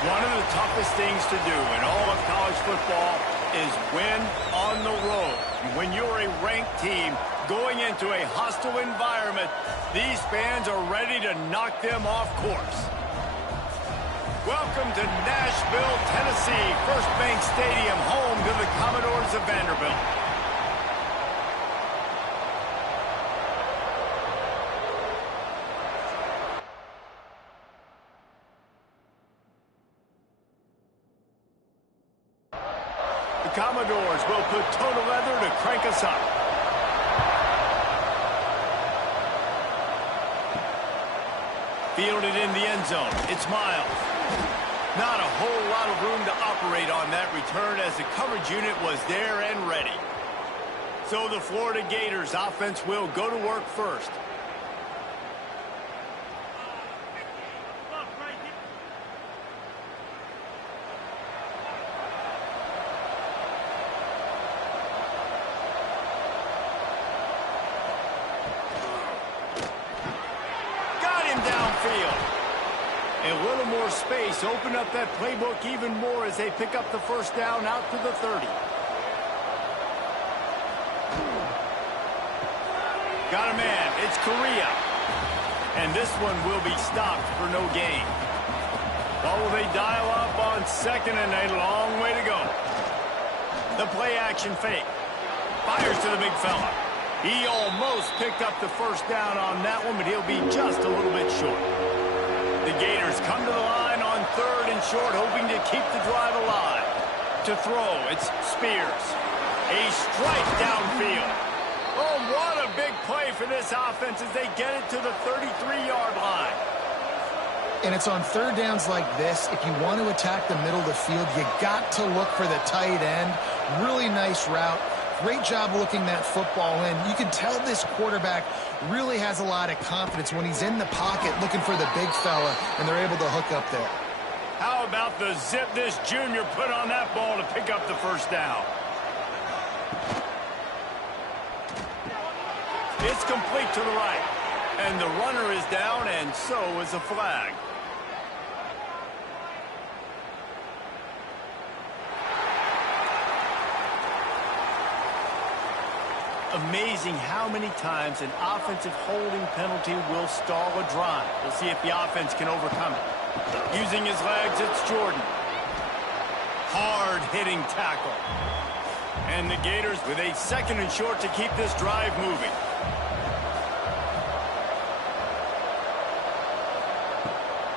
One of the toughest things to do in all of college football is win on the road. When you're a ranked team going into a hostile environment, these fans are ready to knock them off course. Welcome to Nashville, Tennessee, First Bank Stadium, home to the Commodores of Vanderbilt. The Commodores will put total leather to crank us up. Fielded in the end zone. It's Miles. Not a whole lot of room to operate on that return as the coverage unit was there and ready. So the Florida Gators offense will go to work first. A little more space, open up that playbook even more as they pick up the first down out to the 30. Got a man, it's Correa. And this one will be stopped for no gain. What will they dial up on second and a long way to go? The play action fake. Fires to the big fella. He almost picked up the first down on that one, but he'll be just a little bit short. The Gators come to the line on third and short, hoping to keep the drive alive. To throw, it's Spears. A strike downfield. Oh, what a big play for this offense as they get it to the 33-yard line. And it's on third downs like this. If you want to attack the middle of the field, you got to look for the tight end. Really nice route. Great job looking that football in. You can tell this quarterback really has a lot of confidence when he's in the pocket looking for the big fella, and they're able to hook up there. How about the zip this junior put on that ball to pick up the first down? It's complete to the right. And the runner is down, and so is the flag. Amazing how many times an offensive holding penalty will stall a drive. We'll see if the offense can overcome it. Using his legs, it's Jordan. Hard-hitting tackle. And the Gators with a second and short to keep this drive moving.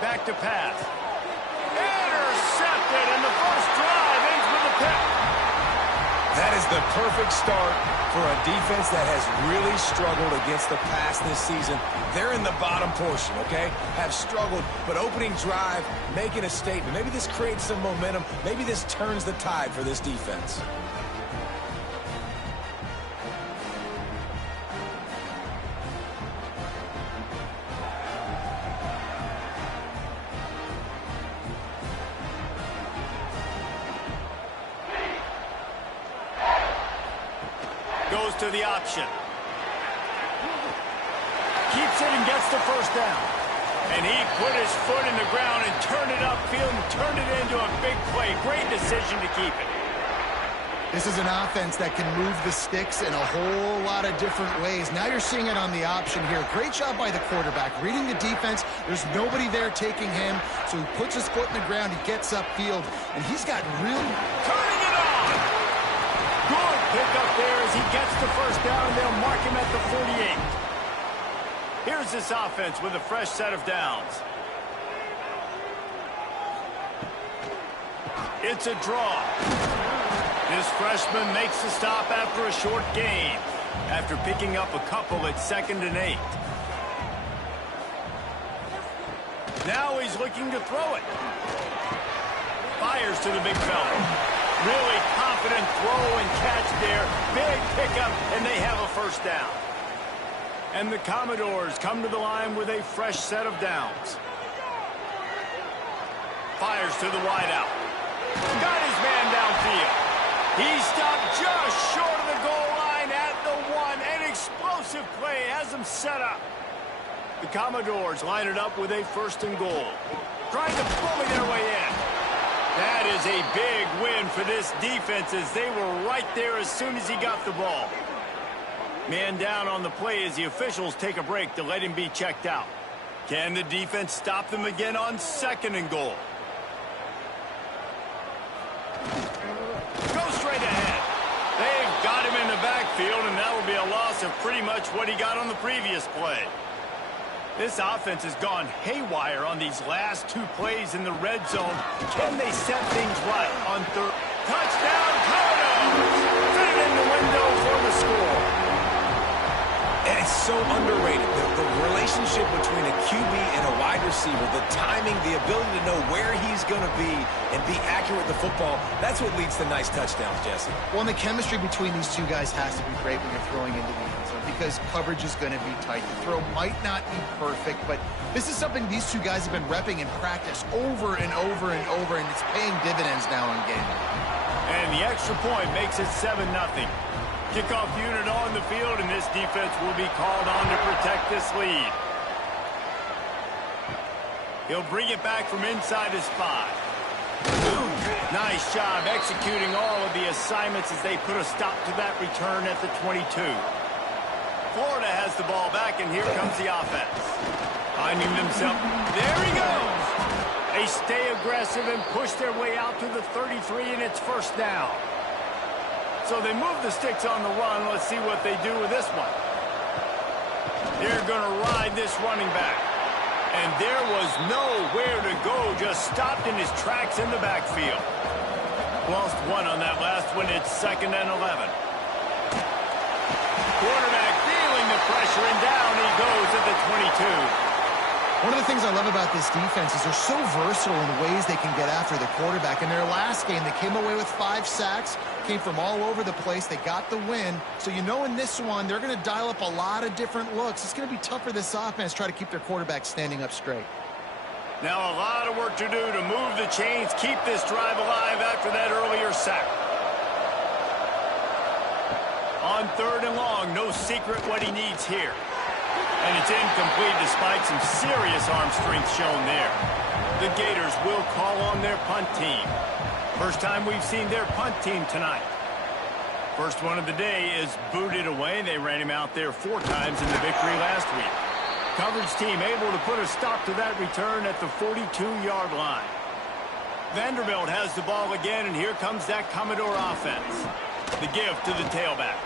Back to pass. Intercepted, and the first drive ends with a pick. That is the perfect start for a defense that has really struggled against the pass this season. They're in the bottom portion, okay? Have struggled, but opening drive, making a statement. Maybe this creates some momentum. Maybe this turns the tide for this defense. Goes to the option. Keeps it and gets the first down. And he put his foot in the ground and turned it upfield and turned it into a big play. Great decision to keep it. This is an offense that can move the sticks in a whole lot of different ways. Now you're seeing it on the option here. Great job by the quarterback. Reading the defense, there's nobody there taking him, so he puts his foot in the ground, he gets upfield, and he's got real... Turning it on! Good pick up there as he gets the first down, and they'll mark him at the 48. Here's this offense with a fresh set of downs. It's a draw. This freshman makes the stop after a short gain, after picking up a couple at 2nd and 8. Now he's looking to throw it. Fires to the big fella. Really confident throw and catch there. Big pickup, and they have a first down. And the Commodores come to the line with a fresh set of downs. Fires to the wideout. Got his man downfield. He stopped just short of the goal line at the 1. An explosive play has him set up. The Commodores line it up with a 1st and goal. Trying to bully their way in. That is a big win for this defense as they were right there as soon as he got the ball. Man down on the play as the officials take a break to let him be checked out. Can the defense stop them again on 2nd and goal? Go straight ahead. They've got him in the backfield, and that will be a loss of pretty much what he got on the previous play. This offense has gone haywire on these last 2 plays in the red zone. Can they set things right on 3rd? Touchdown, Cardinals! Fit it in the window for the score. And it's so underrated. The relationship between a QB and a wide receiver, the timing, the ability to know where he's going to be and be accurate with the football, that's what leads to nice touchdowns, Jesse. Well, and the chemistry between these 2 guys has to be great when you're throwing into the end zone because coverage is going to be tight. The throw might not be perfect, but this is something these 2 guys have been repping in practice over and over and over, and it's paying dividends now in game. And the extra point makes it 7-0. Kickoff unit on the field, and this defense will be called on to protect this lead. He'll bring it back from inside his 5. Nice job executing all of the assignments as they put a stop to that return at the 22. Florida has the ball back, and here comes the offense. Finding themselves. There he goes! They stay aggressive and push their way out to the 33, and it's 1st down. So they move the sticks on the run. Let's see what they do with this one. They're going to ride this running back. And there was nowhere to go, just stopped in his tracks in the backfield. Lost 1 on that last one. It's 2nd and 11. Quarterback feeling the pressure, and down he goes at the 22. One of the things I love about this defense is they're so versatile in ways they can get after the quarterback. In their last game, they came away with 5 sacks, came from all over the place. They got the win. So you know in this one, they're going to dial up a lot of different looks. It's going to be tough for this offense to try to keep their quarterback standing up straight. Now a lot of work to do to move the chains, keep this drive alive after that earlier sack. On 3rd and long, no secret what he needs here. And it's incomplete despite some serious arm strength shown there. The Gators will call on their punt team. First time we've seen their punt team tonight. First one of the day is booted away. They ran him out there 4 times in the victory last week. Coverage team able to put a stop to that return at the 42-yard line. Vanderbilt has the ball again, and here comes that Commodore offense. The give to the tailback.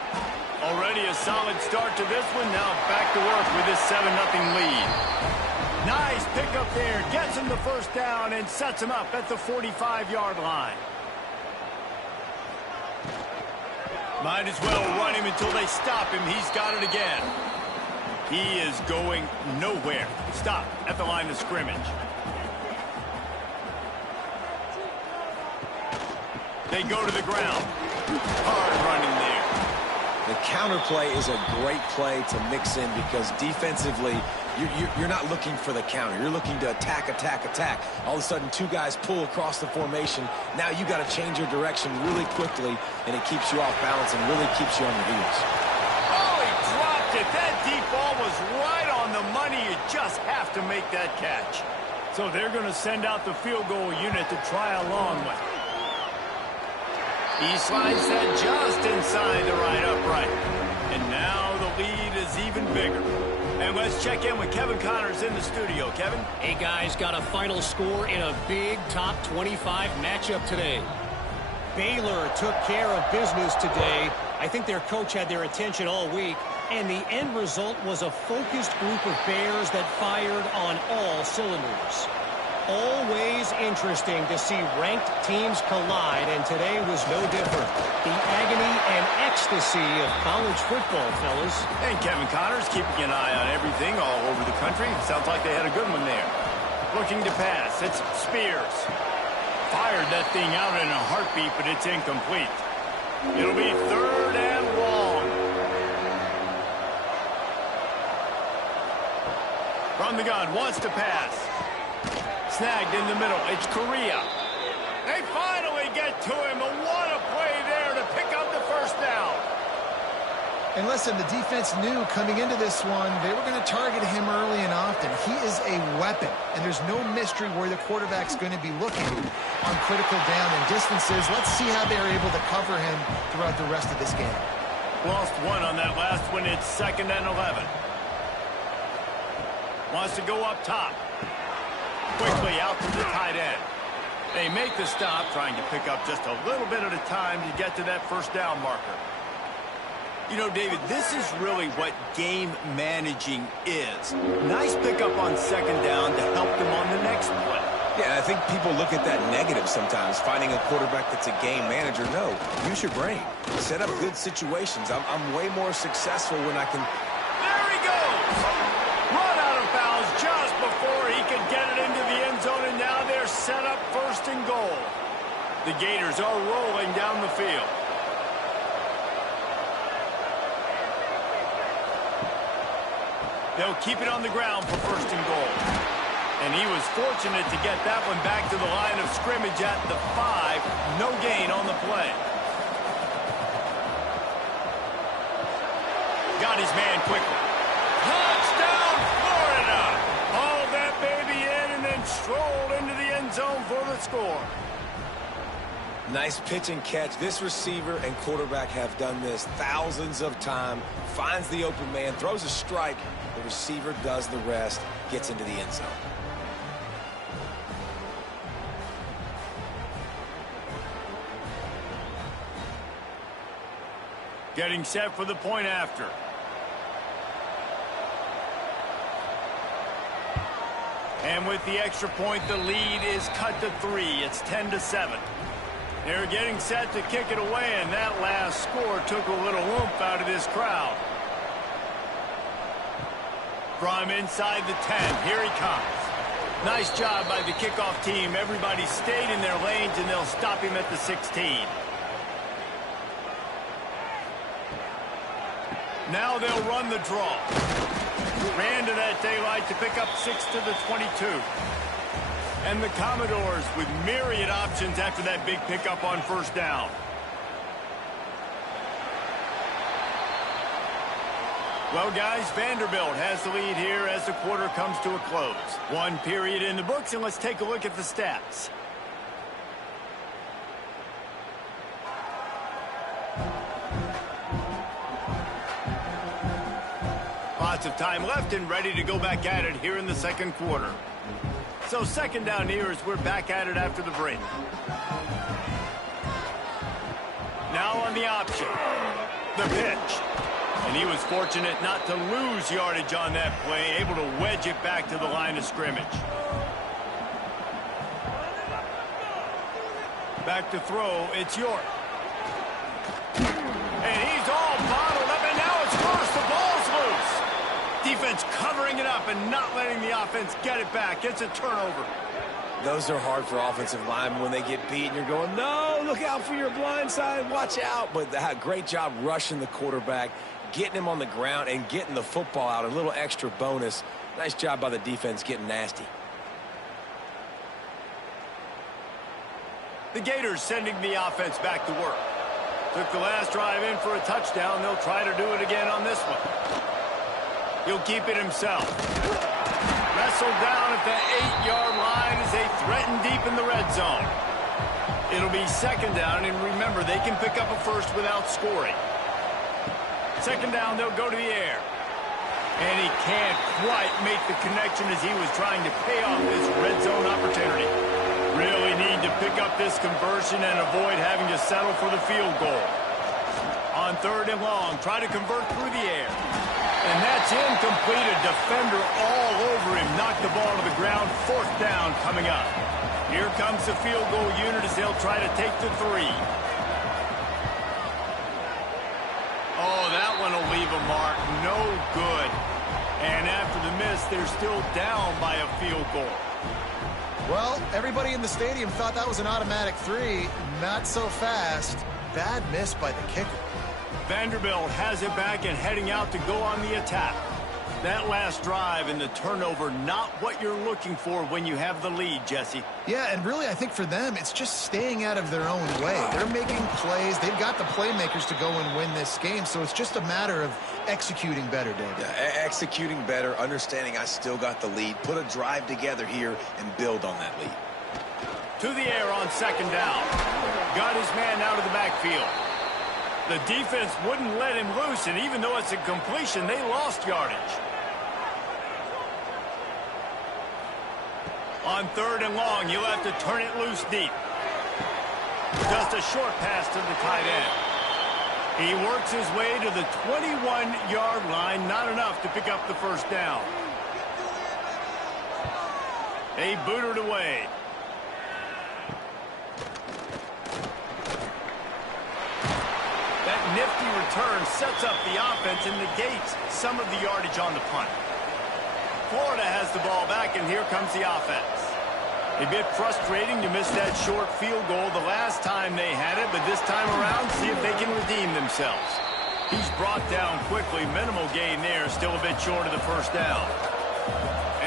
Already a solid start to this one. Now back to work with this 7-0 lead. Nice pickup there. Gets him the 1st down and sets him up at the 45-yard line. Might as well run him until they stop him. He's got it again. He is going nowhere. Stop at the line of scrimmage. They go to the ground. Hard running there. The counter play is a great play to mix in because defensively, you're not looking for the counter. You're looking to attack, attack, attack. All of a sudden, 2 guys pull across the formation. Now you got to change your direction really quickly, and it keeps you off balance and really keeps you on your heels. Oh, he dropped it. That deep ball was right on the money. You just have to make that catch. So they're going to send out the field goal unit to try a long one. He slides that just inside the right upright. And now the lead is even bigger. And let's check in with Kevin Connors in the studio. Kevin? Hey, guys, got a final score in a big top 25 matchup today. Baylor took care of business today. I think their coach had their attention all week. And the end result was a focused group of Bears that fired on all cylinders. Always interesting to see ranked teams collide, and today was no different. The agony and ecstasy of college football, fellas. And Kevin Connors keeping an eye on everything all over the country. Sounds like they had a good one there. Looking to pass. It's Spears. Fired that thing out in a heartbeat, but it's incomplete. It'll be 3rd and long. From the gun, wants to pass. Snagged in the middle. It's Correa. They finally get to him. What a play there to pick up the 1st down. And listen, the defense knew coming into this one, they were going to target him early and often. He is a weapon, and there's no mystery where the quarterback's going to be looking. on critical down and distances. Let's see how they're able to cover him throughout the rest of this game. Lost one on that last one. It's 2nd and 11. Wants to go up top. Quickly out to the tight end. They make the stop, trying to pick up just a little bit at a time to get to that first down marker. You know, David, this is really what game managing is. Nice pickup on 2nd down to help them on the next play. Yeah, I think people look at that negative sometimes, finding a quarterback that's a game manager. No, use your brain. Set up good situations. I'm way more successful when I can... There he goes! Run out of bounds just before he could get it into the end zone, and now they're set up 1st and goal. The Gators are rolling down the field. They'll keep it on the ground for 1st and goal. And he was fortunate to get that one back to the line of scrimmage at the 5. No gain on the play. Got his man quickly. Touchdown, Florida! Hauled that baby in and then strolled into the end zone for the score. Nice pitch and catch. This receiver and quarterback have done this thousands of times. Finds the open man, throws a strike. The receiver does the rest, gets into the end zone. Getting set for the point after. And with the extra point, the lead is cut to 3. It's 10-7. They're getting set to kick it away, and that last score took a little oomph out of this crowd. From inside the 10, here he comes. Nice job by the kickoff team. Everybody stayed in their lanes, and they'll stop him at the 16. Now they'll run the draw. Ran to that daylight to pick up 6 to the 22. And the Commodores with myriad options after that big pickup on 1st down. Well, guys, Vanderbilt has the lead here as the quarter comes to a close. 1 period in the books, and let's take a look at the stats. Lots of time left and ready to go back at it here in the 2nd quarter. So 2nd down here as we're back at it after the break. Now on the option. The pitch. And he was fortunate not to lose yardage on that play, able to wedge it back to the line of scrimmage. Back to throw, it's York. And he's all bottled up, and now it's first. The ball's loose. Defense covering it up and not letting the offense get it back. It's a turnover. Those are hard for offensive linemen when they get beat and you're going, no, look out for your blind side, watch out. But great job rushing the quarterback, getting him on the ground and getting the football out. A little extra bonus. Nice job by the defense getting nasty. The Gators sending the offense back to work. Took the last drive in for a touchdown. They'll try to do it again on this one. He'll keep it himself. Wrestled down at the 8-yard line as they threaten deep in the red zone. It'll be 2nd down, and remember, they can pick up a first without scoring. 2nd down, they'll go to the air. And he can't quite make the connection as he was trying to pay off this red zone opportunity. Really need to pick up this conversion and avoid having to settle for the field goal. On 3rd and long, try to convert through the air. And that's incomplete. A defender all over him. Knocked the ball to the ground. 4th down coming up. Here comes the field goal unit as they'll try to take the 3. Oh, that one will leave a mark. No good. And after the miss, they're still down by a field goal. Well, everybody in the stadium thought that was an automatic 3. Not so fast. Bad miss by the kicker. Vanderbilt has it back and heading out to go on the attack. That last drive and the turnover, not what you're looking for when you have the lead, Jesse. Yeah, and really, I think for them, it's just staying out of their own way. They're making plays. They've got the playmakers to go and win this game, so it's just a matter of executing better, David. Yeah, executing better, understanding I still got the lead, put a drive together here, and build on that lead. To the air on second down. Got his man out of the backfield. The defense wouldn't let him loose, and even though it's a completion, they lost yardage. On third and long, you'll have to turn it loose deep. Just a short pass to the tight end. He works his way to the 21-yard line. Not enough to pick up the first down. They boot it away. That nifty return sets up the offense and negates some of the yardage on the punt. Florida has the ball back, and here comes the offense. A bit frustrating to miss that short field goal the last time they had it, but this time around, see if they can redeem themselves. He's brought down quickly. Minimal gain there, still a bit short of the first down.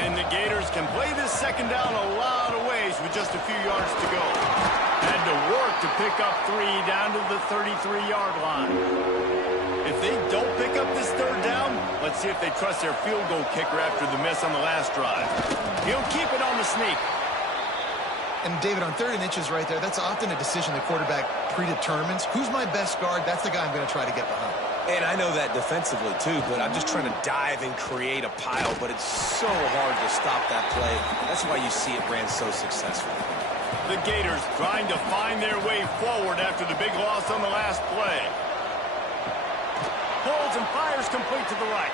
And the Gators can play this second down a lot of ways with just a few yards to go. Had to work to pick up 3 down to the 33-yard line. If they don't pick up this third down, let's see if they trust their field goal kicker after the miss on the last drive. He'll keep it on the sneak. And, David, on 3rd and inches right there, that's often a decision the quarterback predetermines. Who's my best guard? That's the guy I'm going to try to get behind. And I know that defensively, too, but I'm just trying to dive and create a pile, but it's so hard to stop that play. That's why you see it ran so successful. The Gators trying to find their way forward after the big loss on the last play. Holds and fires complete to the right.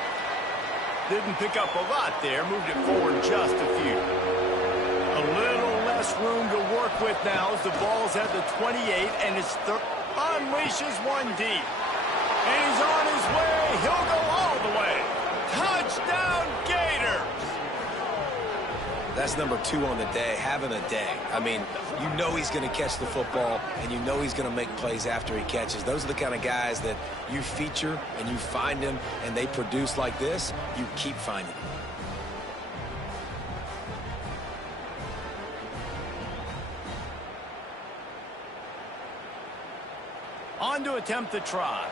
Didn't pick up a lot there, moved it forward just a few. A little less room to work with now as the ball's at the 28, and it's unleashes one deep. And he's on his way. He'll go all the way. Touchdown, Gators! That's number 2 on the day, having a day. I mean, you know he's going to catch the football, and you know he's going to make plays after he catches. Those are the kind of guys that you feature, and you find them, and they produce like this, you keep finding them. On to attempt the try.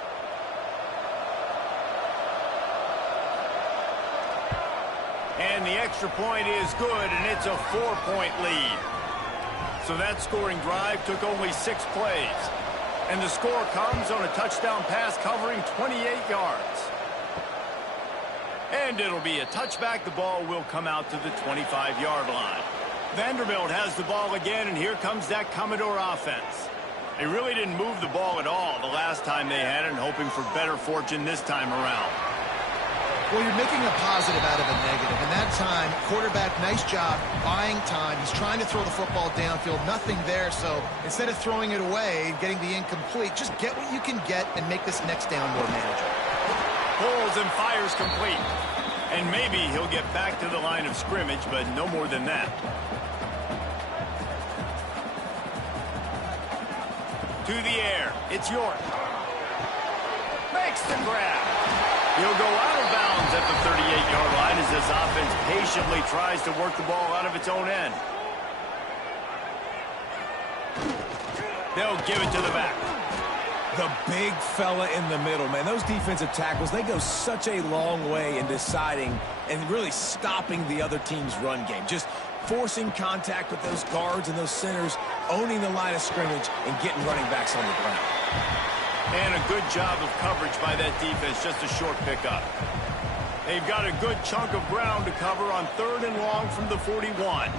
And the extra point is good, and it's a 4-point lead. So that scoring drive took only 6 plays. And the score comes on a touchdown pass covering 28 yards. And it'll be a touchback. The ball will come out to the 25-yard line. Vanderbilt has the ball again, and here comes that Commodore offense. They really didn't move the ball at all the last time they had it, and hoping for better fortune this time around. Well, you're making a positive out of a negative. And that time, quarterback, nice job, buying time. He's trying to throw the football downfield. Nothing there, so instead of throwing it away, getting the incomplete, just get what you can get and make this next down more manageable. Pulls and fires complete. And maybe he'll get back to the line of scrimmage, but no more than that. To the air. It's York. Makes the grab. He'll go out of bounds at the 38-yard line as this offense patiently tries to work the ball out of its own end. They'll give it to the back. The big fella in the middle, man. Those defensive tackles, they go such a long way in deciding and really stopping the other team's run game. Just forcing contact with those guards and those centers, owning the line of scrimmage, and getting running backs on the ground. And a good job of coverage by that defense, just a short pickup. They've got a good chunk of ground to cover on 3rd and long from the 41.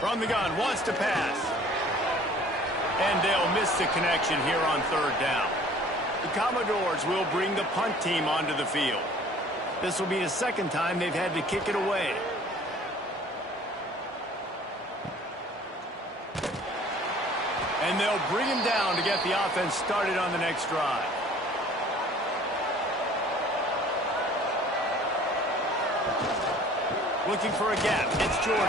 From the gun, wants to pass. And they'll miss the connection here on 3rd down. The Commodores will bring the punt team onto the field. This will be the second time they've had to kick it away. And they'll bring him down to get the offense started on the next drive. Looking for a gap. It's Jordan.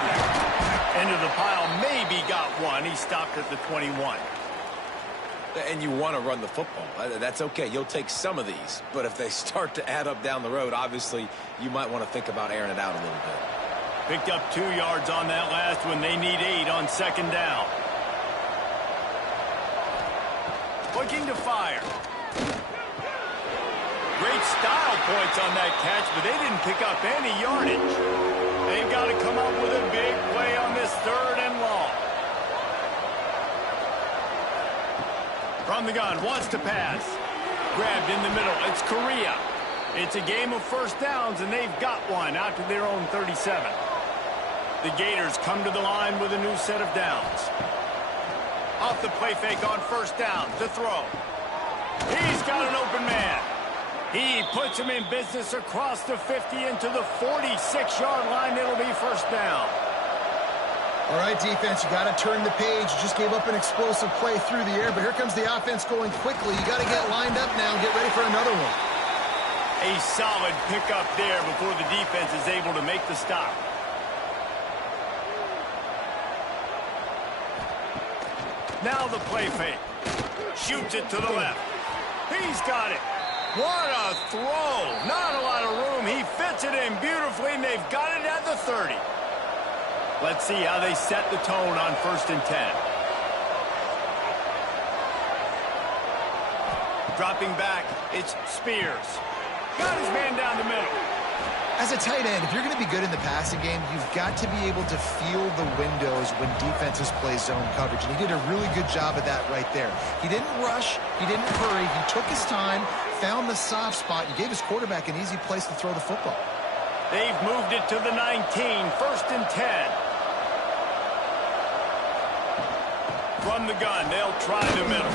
Into the pile. Maybe got one. He stopped at the 21. And you want to run the football. That's okay. You'll take some of these. But if they start to add up down the road, obviously, you might want to think about airing it out a little bit. Picked up 2 yards on that last one. They need 8 on 2nd down. Looking to fire. Great style points on that catch, but they didn't pick up any yardage. They've got to come up with a big play on this 3rd and long. From the gun, wants to pass. Grabbed in the middle, it's Correa. It's a game of first downs, and they've got one out to their own 37. The Gators come to the line with a new set of downs. Off the play fake on first down to throw. He's got an open man. He puts him in business across the 50 into the 46-yard line. It'll be first down. All right, defense, you got to turn the page. You just gave up an explosive play through the air, but here comes the offense going quickly. You got to get lined up now and get ready for another one. A solid pickup there before the defense is able to make the stop. Now the play fake. Shoots it to the left. He's got it. What a throw. Not a lot of room. He fits it in beautifully, and they've got it at the 30. Let's see how they set the tone on 1st and 10. Dropping back, it's Spears. Got his man down the middle. As a tight end, if you're going to be good in the passing game, you've got to be able to feel the windows when defenses play zone coverage. And he did a really good job of that right there. He didn't rush. He didn't hurry. He took his time, found the soft spot, and gave his quarterback an easy place to throw the football. They've moved it to the 19, 1st and 10. From the gun, they'll try the middle.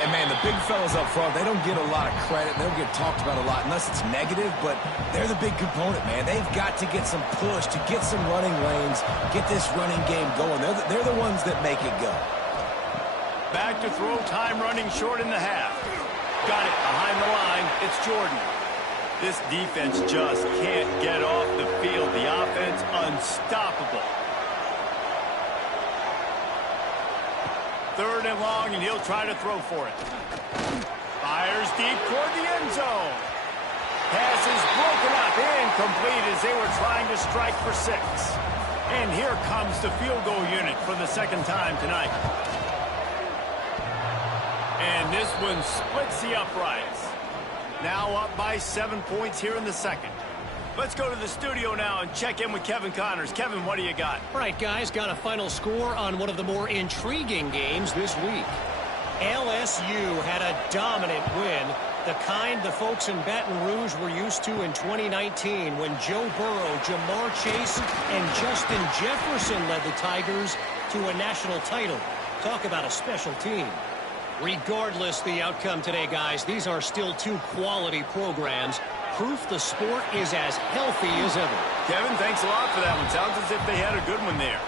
And, man, the big fellas up front, they don't get a lot of credit. They don't get talked about a lot unless it's negative, but they're the big component, man. They've got to get some push, to get some running lanes, get this running game going. They're the ones that make it go. Back to throw, time running short in the half. Got it behind the line. It's Jordan. This defense just can't get off the field. The offense unstoppable. 3rd and long, and he'll try to throw for it. Fires deep toward the end zone. Pass is broken up, incomplete as they were trying to strike for 6. And here comes the field goal unit for the 2nd time tonight. And this one splits the uprights. Now up by 7 points here in the 2nd. Let's go to the studio now and check in with Kevin Connors. Kevin, what do you got? All right, guys, got a final score on one of the more intriguing games this week. LSU had a dominant win, the kind the folks in Baton Rouge were used to in 2019 when Joe Burrow, Jamar Chase, and Justin Jefferson led the Tigers to a national title. Talk about a special team. Regardless the outcome today, guys, these are still 2 quality programs. Proof the sport is as healthy as ever. Kevin, thanks a lot for that one. Sounds as if they had a good one there.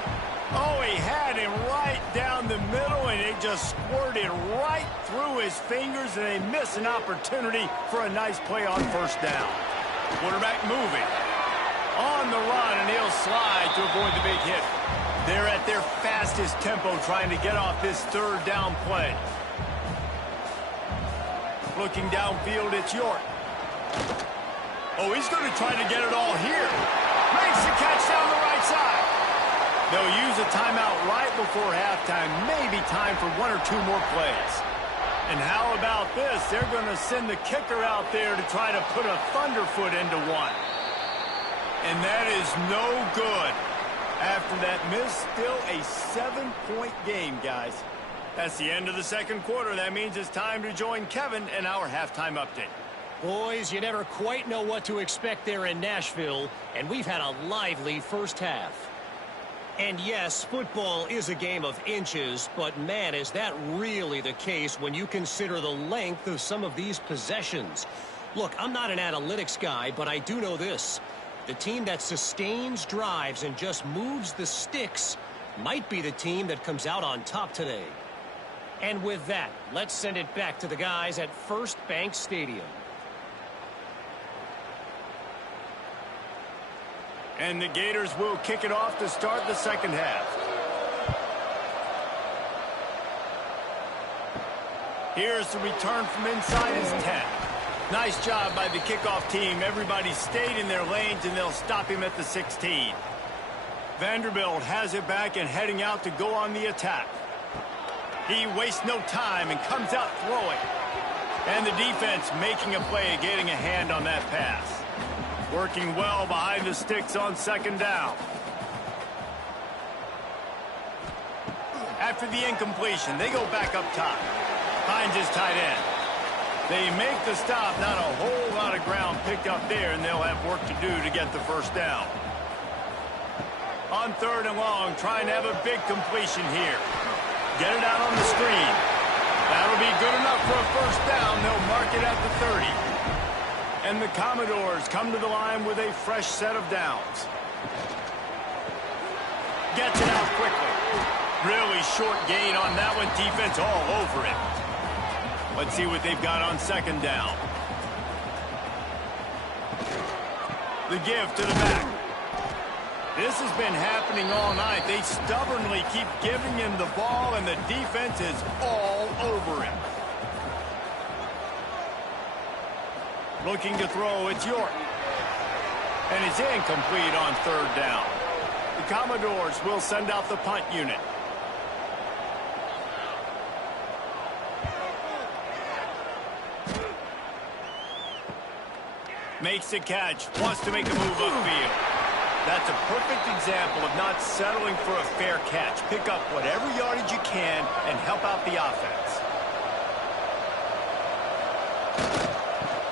Oh, he had him right down the middle, and it just squirted right through his fingers, and they miss an opportunity for a nice play on 1st down. Quarterback moving. On the run, and he'll slide to avoid the big hit. They're at their fastest tempo trying to get off this 3rd down play. Looking downfield, it's York. Oh, he's going to try to get it all here. Makes the catch down the right side. They'll use a timeout right before halftime. Maybe time for 1 or 2 more plays. And how about this? They're going to send the kicker out there to try to put a thunderfoot into one. And that is no good. After that miss, still a 7-point game, guys. That's the end of the 2nd quarter. That means it's time to join Kevin in our halftime update. Boys, you never quite know what to expect there in Nashville, and we've had a lively first half. And yes, football is a game of inches, but man, is that really the case when you consider the length of some of these possessions. Look, I'm not an analytics guy, but I do know this. The team that sustains drives and just moves the sticks might be the team that comes out on top today. And with that, let's send it back to the guys at First Bank Stadium. And the Gators will kick it off to start the 2nd half. Here's the return from inside his 10. Nice job by the kickoff team. Everybody stayed in their lanes, and they'll stop him at the 16. Vanderbilt has it back and heading out to go on the attack. He wastes no time and comes out throwing. And the defense making a play, getting a hand on that pass. Working well behind the sticks on 2nd down. After the incompletion, they go back up top. Finds his tight end. They make the stop. Not a whole lot of ground picked up there, and they'll have work to do to get the first down. On 3rd and long, trying to have a big completion here. Get it out on the screen. That'll be good enough for a first down. They'll mark it at the 30. And the Commodores come to the line with a fresh set of downs. Gets it out quickly. Really short gain on that one. Defense all over it. Let's see what they've got on 2nd down. The give to the back. This has been happening all night. They stubbornly keep giving him the ball, and the defense is all over him. Looking to throw, it's York. And it's incomplete on 3rd down. The Commodores will send out the punt unit. Makes the catch, wants to make a move upfield. That's a perfect example of not settling for a fair catch. Pick up whatever yardage you can and help out the offense.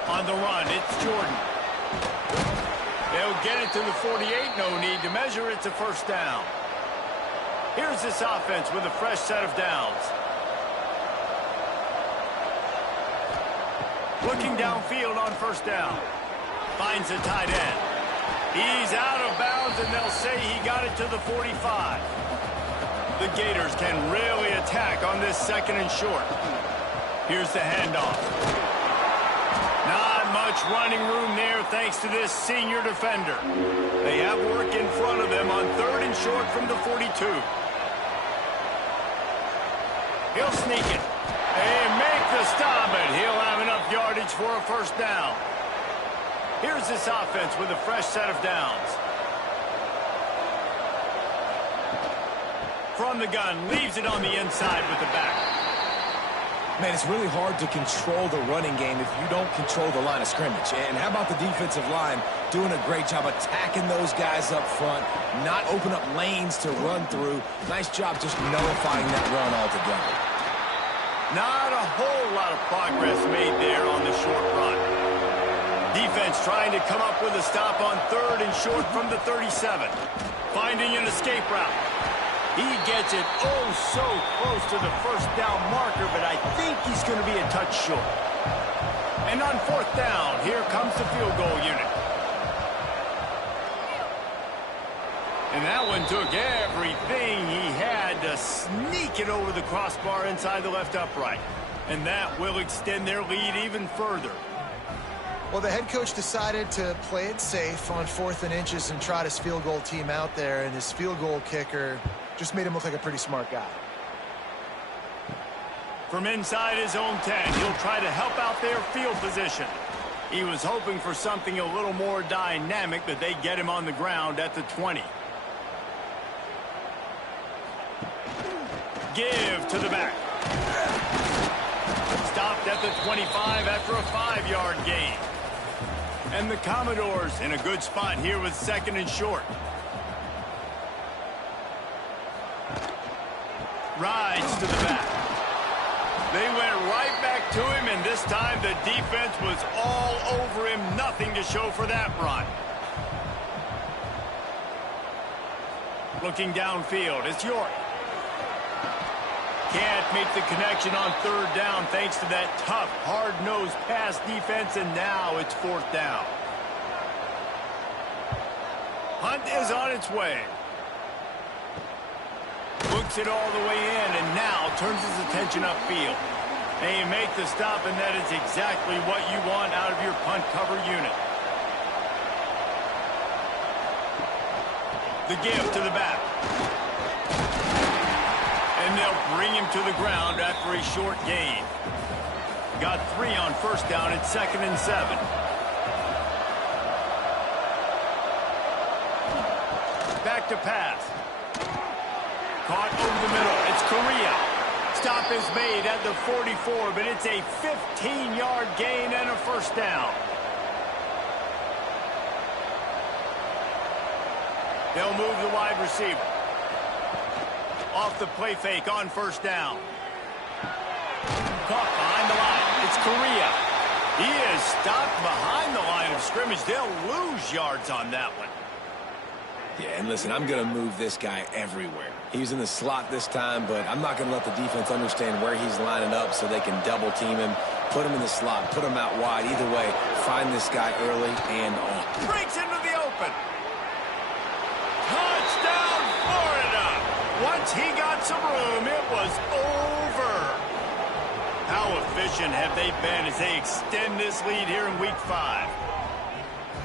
On the run, it's Jordan. They'll get it to the 48, no need to measure. It's a first down. Here's this offense with a fresh set of downs. Looking downfield on 1st down. Finds the tight end. He's out of bounds, and they'll say he got it to the 45. The Gators can really attack on this 2nd and short. Here's the handoff. Not much running room there thanks to this senior defender. They have work in front of them on 3rd and short from the 42. He'll sneak it. They make the stop, but he'll have enough yardage for a first down. Here's this offense with a fresh set of downs. From the gun, leaves it on the inside with the back. Man, it's really hard to control the running game if you don't control the line of scrimmage. And how about the defensive line doing a great job attacking those guys up front, not open up lanes to run through. Nice job just nullifying that run altogether. Not a whole lot of progress made there on the short run. Defense trying to come up with a stop on 3rd and short from the 37. Finding an escape route. He gets it oh so close to the first down marker, but I think he's going to be a touch short. And on 4th down, here comes the field goal unit. And that one took everything he had to sneak it over the crossbar inside the left upright. And that will extend their lead even further. Well, the head coach decided to play it safe on 4th and inches and trot his field goal team out there, and his field goal kicker just made him look like a pretty smart guy. From inside his own 10, he'll try to help out their field position. He was hoping for something a little more dynamic, but they get him on the ground at the 20. Give to the back. Stopped at the 25 after a 5-yard gain. And the Commodores in a good spot here with 2nd and short. Rides to the back. They went right back to him, and this time the defense was all over him. Nothing to show for that run. Looking downfield, it's York. Can't make the connection on 3rd down thanks to that tough, hard-nosed pass defense, and now it's 4th down. Hunt is on its way. Looks it all the way in, and now turns his attention upfield. They make the stop, and that is exactly what you want out of your punt cover unit. The give to the back. And they'll bring him to the ground after a short gain. Got 3 on 1st down at 2nd and 7. Back to pass. Caught over the middle. It's Correa. Stop is made at the 44, but it's a 15-yard gain and a first down. They'll move the wide receiver. Off the play fake on 1st down. caught behind the line. It's Correa. He is stopped behind the line of scrimmage. They'll lose yards on that one. Yeah, and listen, I'm going to move this guy everywhere. He's in the slot this time, but I'm not going to let the defense understand where he's lining up so they can double team him, put him in the slot, put him out wide. Either way, find this guy early and on. Breaks into the open. Touchdown, Florida. Once he got some room, it was over. How efficient have they been as they extend this lead here in Week 5?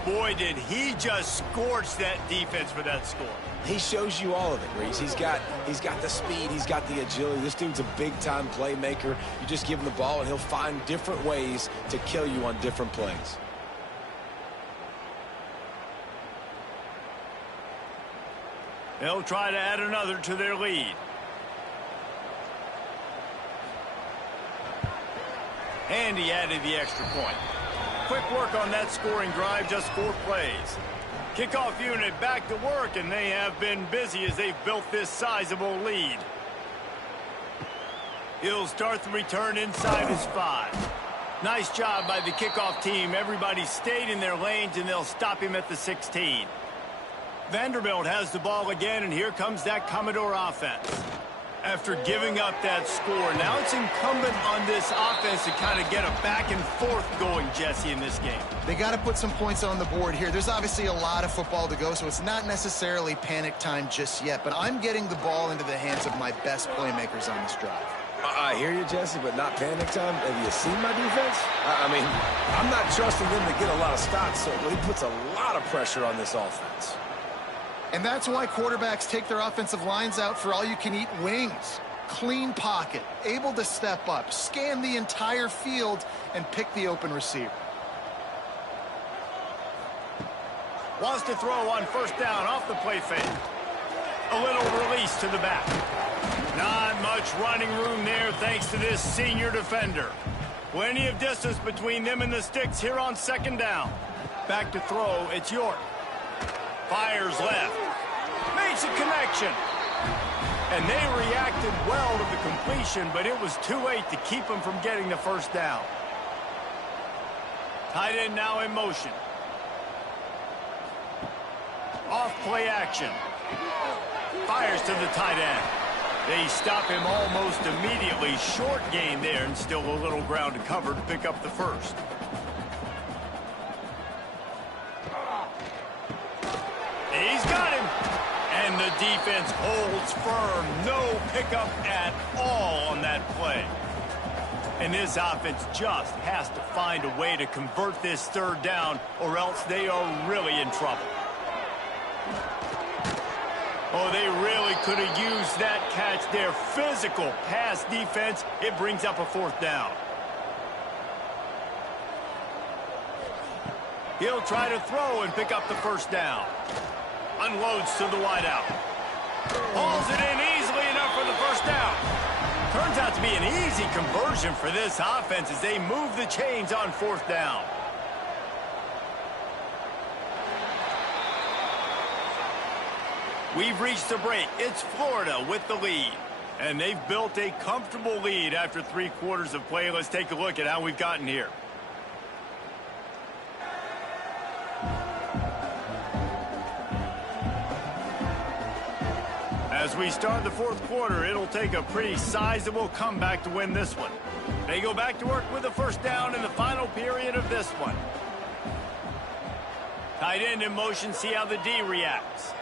Boy, did he just scorch that defense for that score. He shows you all of it, Reese. He's got the speed. He's got the agility. This dude's a big-time playmaker. You just give him the ball, and he'll find different ways to kill you on different plays. They'll try to add another to their lead. And he added the extra point. Quick work on that scoring drive, just 4 plays. Kickoff unit back to work, and they have been busy as they've built this sizable lead. He'll start the return inside his 5. Nice job by the kickoff team. Everybody stayed in their lanes, and they'll stop him at the 16. Vanderbilt has the ball again, and here comes that Commodore offense. After giving up that score, now it's incumbent on this offense to kind of get a back and forth going, Jesse, in this game. They got to put some points on the board here. There's obviously a lot of football to go, so it's not necessarily panic time just yet, but I'm getting the ball into the hands of my best playmakers on this drive. I hear you, Jesse, but not panic time. Have you seen my defense? I mean, I'm not trusting them to get a lot of stops, so he puts a lot of pressure on this offense. And that's why quarterbacks take their offensive lines out for all-you-can-eat wings. Clean pocket, able to step up, scan the entire field, and pick the open receiver. Wants to throw on first down off the play fake. A little release to the back. Not much running room there thanks to this senior defender. Plenty of distance between them and the sticks here on second down. Back to throw, it's York. Fires left. Makes a connection. And they reacted well to the completion, but it was too late to keep them from getting the first down. Tight end now in motion. Off play action. Fires to the tight end. They stop him almost immediately. Short gain there, and still a little ground to cover to pick up the first. He's got him. And the defense holds firm. No pickup at all on that play. And this offense just has to find a way to convert this third down, or else they are really in trouble. Oh, they really could have used that catch there. Physical pass defense. It brings up a fourth down. He'll try to throw and pick up the first down. Unloads to the wideout. Hauls it in easily enough for the first down. Turns out to be an easy conversion for this offense as they move the chains on fourth down. We've reached the break. It's Florida with the lead. And they've built a comfortable lead after 3 quarters of play. Let's take a look at how we've gotten here. As we start the fourth quarter, it'll take a pretty sizable comeback to win this one. They go back to work with a first down in the final period of this one. Tight end in motion, see how the D reacts.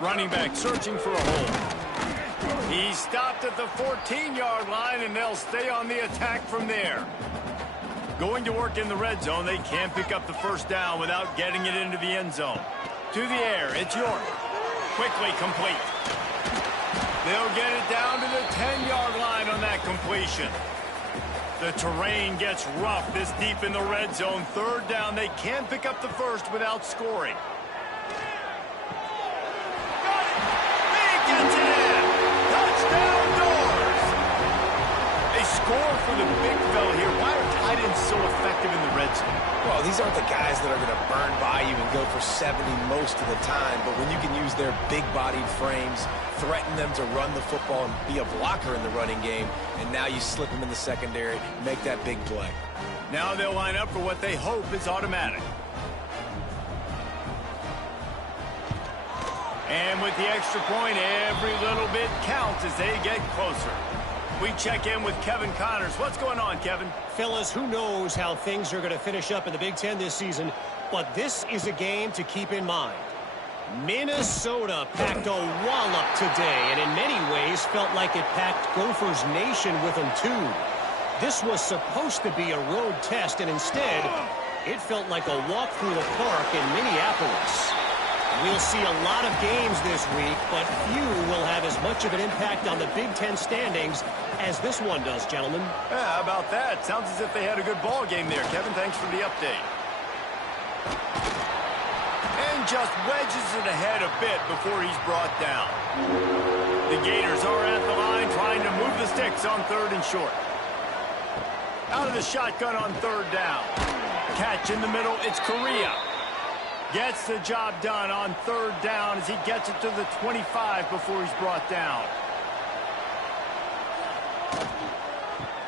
Running back searching for a hole. He's stopped at the 14-yard line, and they'll stay on the attack from there. Going to work in the red zone, they can't pick up the first down without getting it into the end zone. To the air, it's York. Quickly complete. They'll get it down to the 10-yard line on that completion. The terrain gets rough this deep in the red zone. Third down, they can't pick up the first without scoring. Got it! He gets it in! Touchdown, Doors! They score for the big fella here. Why tight ends so effective in the red zone? Well, these aren't the guys that are going to burn by you and go for 70 most of the time, but when you can use their big-bodied frames, threaten them to run the football and be a blocker in the running game, and now you slip them in the secondary, make that big play. Now they'll line up for what they hope is automatic. And with the extra point, every little bit counts as they get closer. We check in with Kevin Connors. What's going on, Kevin? Fellas, who knows how things are going to finish up in the Big Ten this season, but this is a game to keep in mind. Minnesota packed a wallop today, and in many ways felt like it packed Gophers Nation with them too. This was supposed to be a road test, and instead, it felt like a walk through the park in Minneapolis. We'll see a lot of games this week, but few will have as much of an impact on the Big Ten standings as this one does, gentlemen. Yeah, how about that? Sounds as if they had a good ball game there, Kevin. Thanks for the update. And just wedges it ahead a bit before he's brought down. The Gators are at the line trying to move the sticks on 3rd and short. Out of the shotgun on 3rd down. Catch in the middle, it's Correa. Gets the job done on 3rd down as he gets it to the 25 before he's brought down.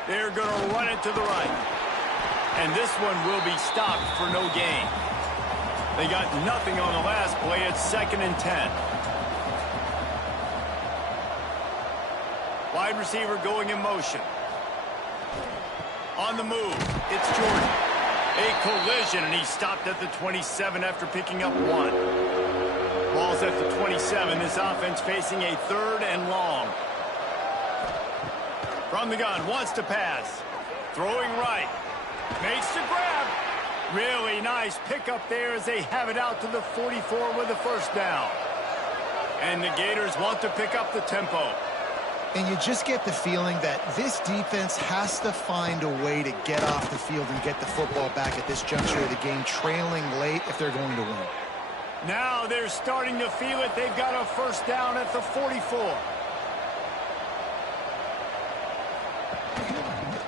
They're going to run it to the right. And this one will be stopped for no gain. They got nothing on the last play. It's 2nd and 10. Wide receiver going in motion. On the move, it's Jordan. A collision, and he stopped at the 27 after picking up 1. Ball's at the 27. This offense facing a 3rd and long. From the gun, wants to pass. Throwing right. Makes the grab. Really nice pickup there as they have it out to the 44 with a 1st down. And the Gators want to pick up the tempo. And you just get the feeling that this defense has to find a way to get off the field and get the football back at this juncture of the game, trailing late if they're going to win. Now they're starting to feel it. They've got a 1st down at the 44.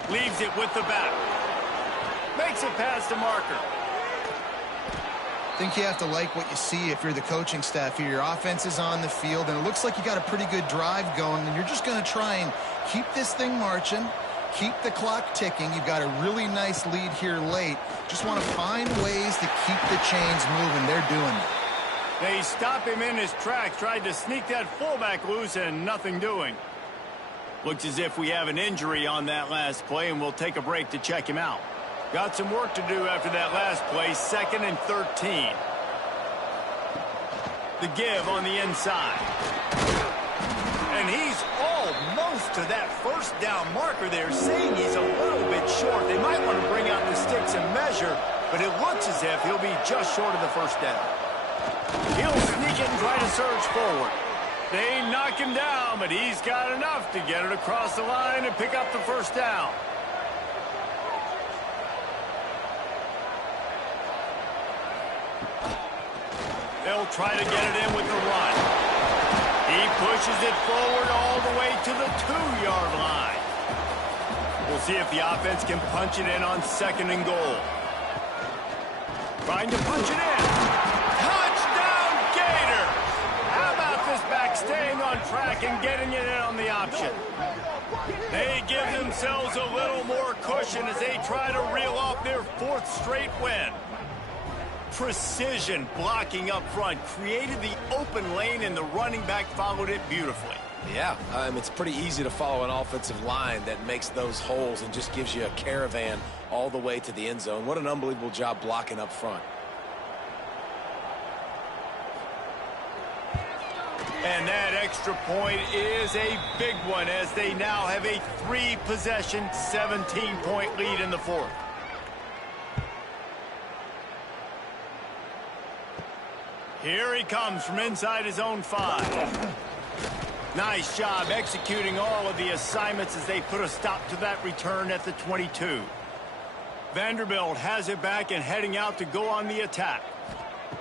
Leaves it with the back. Makes it past the marker. I think you have to like what you see if you're the coaching staff here. Your offense is on the field, and it looks like you got a pretty good drive going, and you're just going to try and keep this thing marching, keep the clock ticking. You've got a really nice lead here late. Just want to find ways to keep the chains moving. They're doing it. They stop him in his tracks, tried to sneak that fullback loose, and nothing doing. Looks as if we have an injury on that last play, and we'll take a break to check him out. Got some work to do after that last play, 2nd and 13. The give on the inside. And he's almost to that 1st down marker there, saying he's a little bit short. They might want to bring out the sticks and measure, but it looks as if he'll be just short of the 1st down. He'll sneak it and try to surge forward. They knock him down, but he's got enough to get it across the line and pick up the 1st down. They'll try to get it in with the run. He pushes it forward all the way to the 2-yard line. We'll see if the offense can punch it in on 2nd and goal. Trying to punch it in. Touchdown, Gator! How about this back staying on track and getting it in on the option? They give themselves a little more cushion as they try to reel off their 4th straight win. Precision blocking up front created the open lane, and the running back followed it beautifully. Yeah, it's pretty easy to follow an offensive line that makes those holes and just gives you a caravan all the way to the end zone. What an unbelievable job blocking up front. And that extra point is a big one as they now have a 3-possession, 17-point lead in the 4th. Here he comes from inside his own 5. Nice job executing all of the assignments as they put a stop to that return at the 22. Vanderbilt has it back and heading out to go on the attack.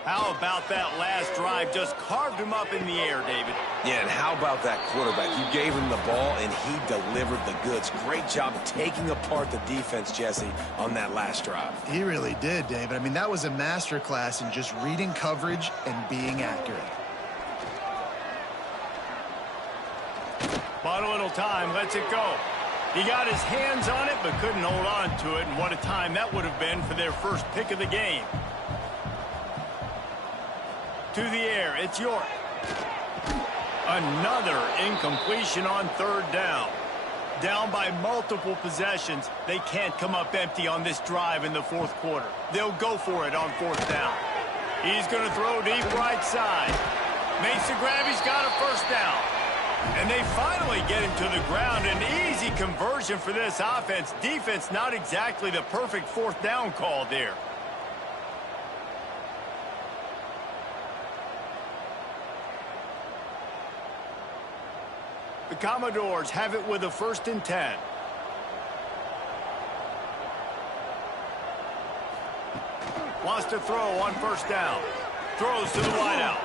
How about that last drive? Just carved him up in the air, David. Yeah, and how about that quarterback? You gave him the ball, and he delivered the goods. Great job taking apart the defense, Jesse, on that last drive. He really did, David. I mean, that was a masterclass in just reading coverage and being accurate. Bought a little time, lets it go. He got his hands on it, but couldn't hold on to it, and what a time that would have been for their first pick of the game. To the air, it's York. Another incompletion on third down. Down by multiple possessions, they can't come up empty on this drive in the fourth quarter. They'll go for it on fourth down. He's going to throw deep right side. Makes the grab, he's got a first down. And they finally get him to the ground. An easy conversion for this offense. Defense not exactly the perfect fourth down call there. The Commodores have it with a 1st and 10. Wants to throw on first down. Throws to the wideout.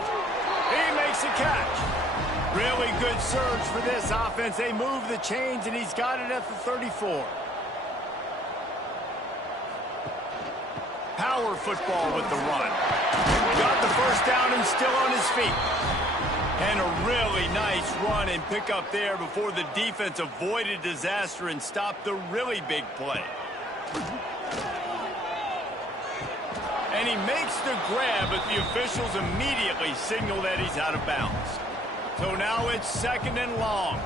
He makes a catch. Really good surge for this offense. They move the chains, and he's got it at the 34. Power football with the run. Got the first down and still on his feet. And a really nice run and pick up there before the defense avoided disaster and stopped the really big play. And he makes the grab, but the officials immediately signal that he's out of bounds. So now it's 2nd and long.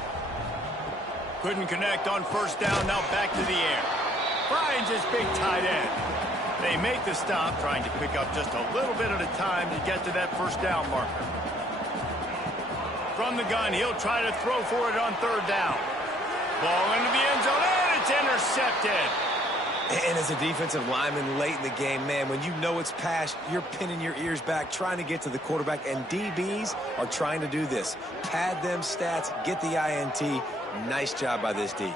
Couldn't connect on first down, now back to the air. Finds his big tight end. They make the stop, trying to pick up just a little bit at a time to get to that first down marker. From the gun, he'll try to throw for it on third down. Ball into the end zone, and it's intercepted. And as a defensive lineman late in the game, man, when you know it's pass, you're pinning your ears back, trying to get to the quarterback, and DBs are trying to do this. Pad them stats, get the INT. Nice job by this D.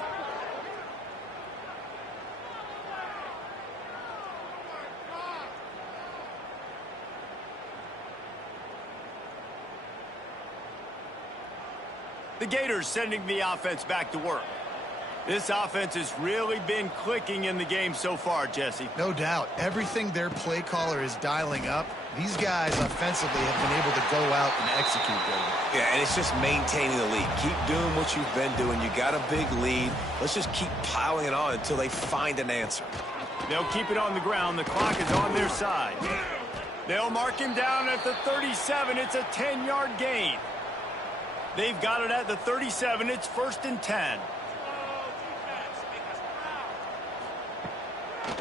The Gators sending the offense back to work. This offense has really been clicking in the game so far, Jesse. No doubt. Everything their play caller is dialing up, these guys offensively have been able to go out and execute, David. Yeah, and it's just maintaining the lead. Keep doing what you've been doing. You got a big lead. Let's just keep piling it on until they find an answer. They'll keep it on the ground. The clock is on their side. They'll mark him down at the 37. It's a 10-yard gain. They've got it at the 37. It's 1st and 10.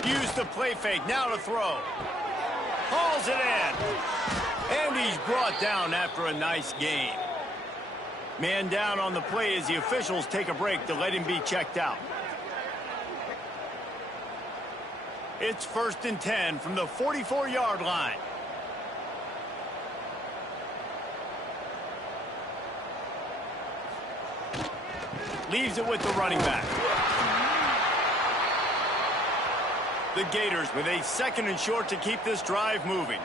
Use the play fake. Now to throw. Hauls it in. And he's brought down after a nice gain. Man down on the play as the officials take a break to let him be checked out. It's 1st and 10 from the 44-yard line. Leaves it with the running back. The Gators with a 2nd and short to keep this drive moving.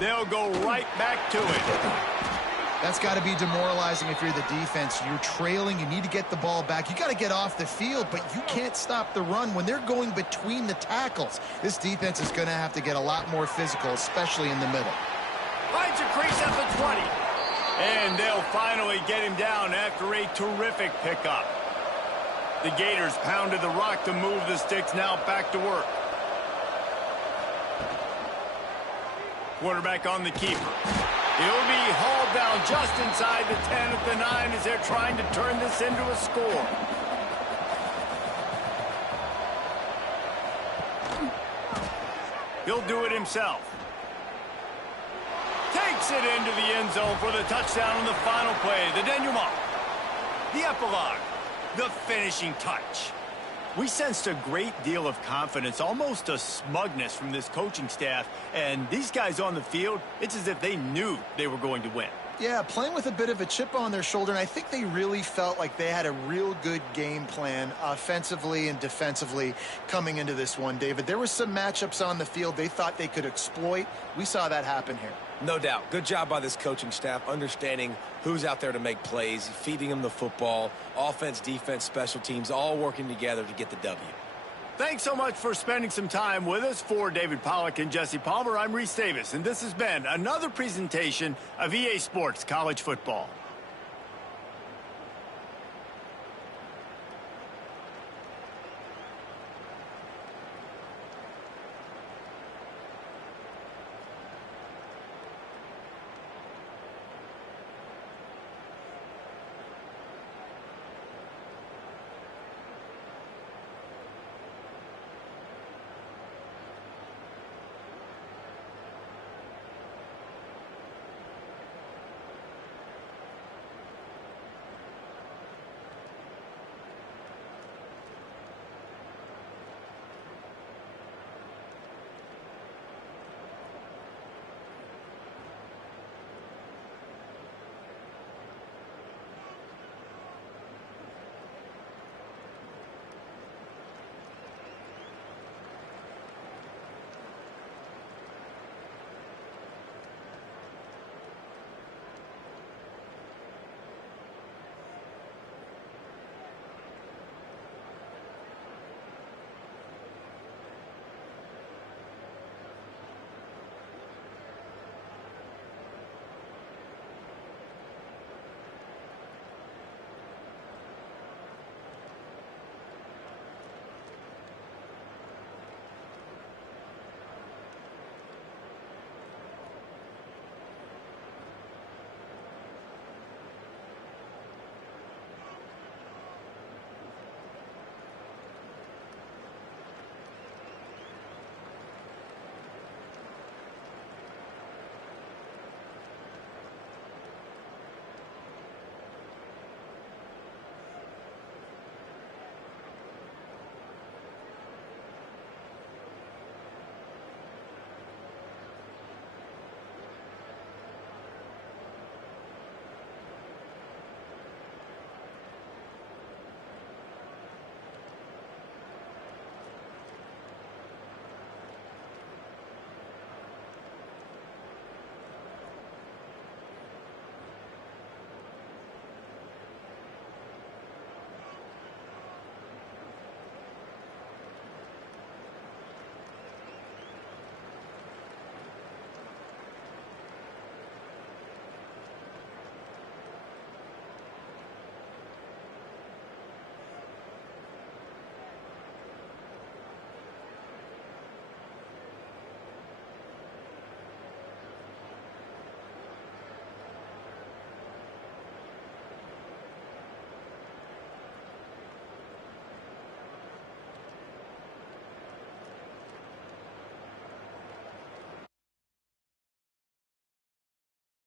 They'll go right back to it. That's got to be demoralizing if you're the defense. You're trailing. You need to get the ball back. You got to get off the field, but you can't stop the run when they're going between the tackles. This defense is going to have to get a lot more physical, especially in the middle. Finds a crease at the 20. And they'll finally get him down after a terrific pickup. The Gators pounded the rock to move the sticks, now back to work. Quarterback on the keeper. He'll be hauled down just inside the 10 at the 9 as they're trying to turn this into a score. He'll do it himself. Takes it into the end zone for the touchdown on the final play. The denouement. The epilogue. The finishing touch. We sensed a great deal of confidence, almost a smugness from this coaching staff. And these guys on the field, it's as if they knew they were going to win. Yeah, playing with a bit of a chip on their shoulder, and I think they really felt like they had a real good game plan offensively and defensively coming into this one, David. There were some matchups on the field they thought they could exploit. We saw that happen here. No doubt. Good job by this coaching staff, understanding who's out there to make plays, feeding them the football, offense, defense, special teams, all working together to get the W. Thanks so much for spending some time with us. For David Pollack and Jesse Palmer, I'm Reese Davis, and this has been another presentation of EA Sports College Football.